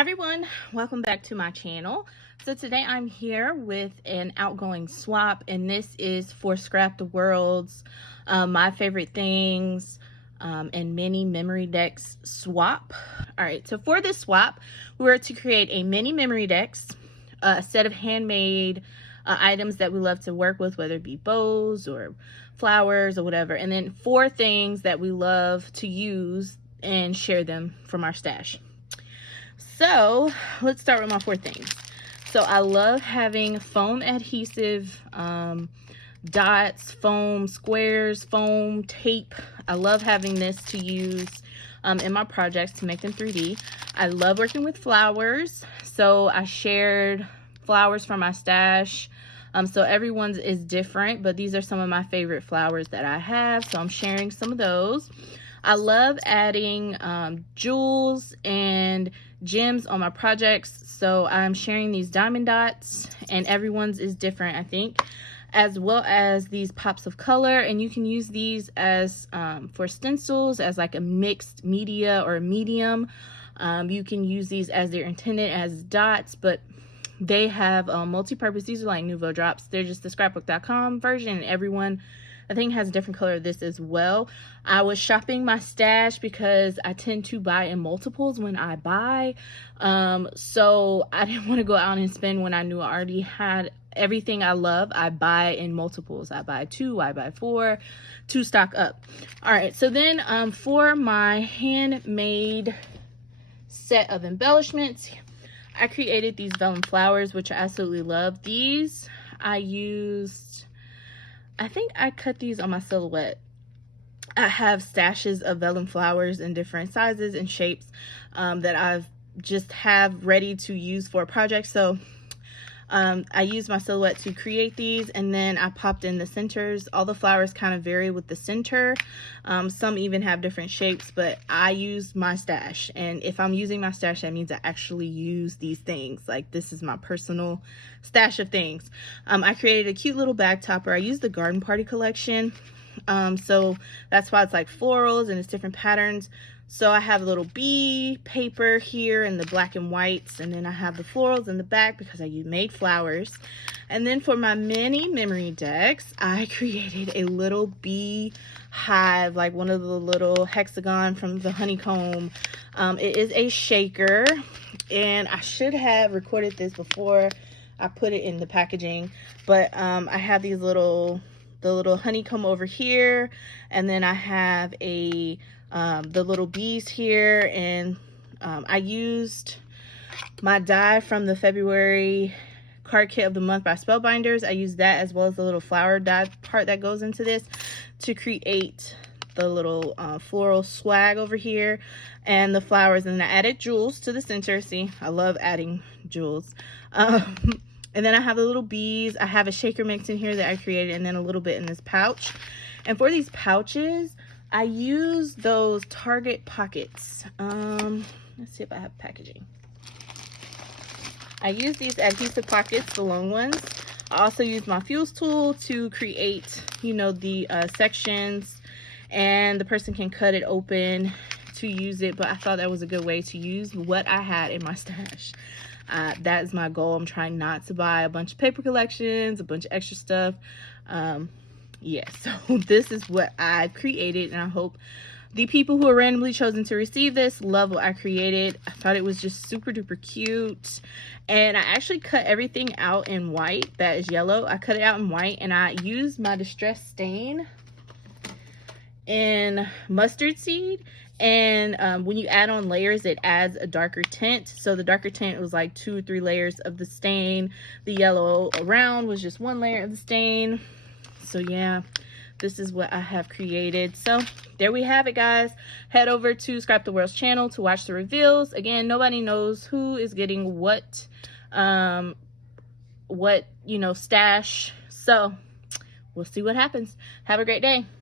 Hi everyone, welcome back to my channel. So today I'm here with an outgoing swap, and this is for Scrap the World's My Favorite Things and mini Memorydex swap. All right, so for this swap, we were to create a mini Memorydex, a set of handmade items that we love to work with, whether it be bows or flowers or whatever, and then 4 things that we love to use and share them from our stash. So let's start with my 4 things. So I love having foam adhesive dots, foam squares, foam tape. I love having this to use in my projects to make them 3D. I love working with flowers, so I shared flowers from my stash. So everyone's is different, but these are some of my favorite flowers that I have, so I'm sharing some of those. I love adding jewels and gems on my projects, so I'm sharing these diamond dots, and everyone's is different, I think, as well as these pops of color. And you can use these as for stencils, as like a mixed media or a medium. You can use these as they're intended as dots, but they have multi-purpose. These are like Nouveau drops. They're just the scrapbook.com version, and everyone I think has a different color of this as well. I was shopping my stash because I tend to buy in multiples when I buy. So I didn't want to go out and spend when I knew I already had everything I love. I buy in multiples. I buy 2, I buy 4 to stock up. All right, so then for my handmade set of embellishments, I created these vellum flowers, which I absolutely love. These I used, I think I cut these on my silhouette. I have stashes of vellum flowers in different sizes and shapes that I've just have ready to use for a project. So I used my silhouette to create these, and then I popped in the centers. All the flowers kind of vary with the center. Some even have different shapes, but I used my stash. And if I'm using my stash, that means I actually use these things. Like, this is my personal stash of things. I created a cute little bag topper. I used the Garden Party collection. So that's why it's like florals and it's different patterns. So I have a little bee paper here in the black and whites, and then I have the florals in the back because I made flowers. And then for my mini Memorydex, I created a little bee hive, like one of the little hexagon from the honeycomb. It is a shaker, and I should have recorded this before I put it in the packaging, but I have these the little honeycomb over here, and then I have the little bees here, and I used my die from the February card kit of the month by Spellbinders. I used that as well as the little flower die part that goes into this to create the little floral swag over here and the flowers. And then I added jewels to the center. See, I love adding jewels. And then I have the little bees. I have a shaker mix in here that I created, and then a little bit in this pouch. And for these pouches, I use those Target pockets. Let's see if I have packaging. I use these adhesive pockets, the long ones. I also use my fuse tool to create, you know, the sections, and the person can cut it open to use it. But I thought that was a good way to use what I had in my stash. That is my goal. I'm trying not to buy a bunch of paper collections, a bunch of extra stuff. Yeah, so this is what I've created, and I hope the people who are randomly chosen to receive this love what I created. I thought it was just super duper cute, and I actually cut everything out in white. That is yellow. I cut it out in white, and I used my Distress Stain in mustard seed. And when you add on layers, it adds a darker tint. So the darker tint was like 2 or 3 layers of the stain. The yellow around was just 1 layer of the stain. So yeah, this is what I have created. So there we have it, guys. Head over to Scrap the World's channel to watch the reveals. Again, nobody knows who is getting what you know, stash. So we'll see what happens. Have a great day.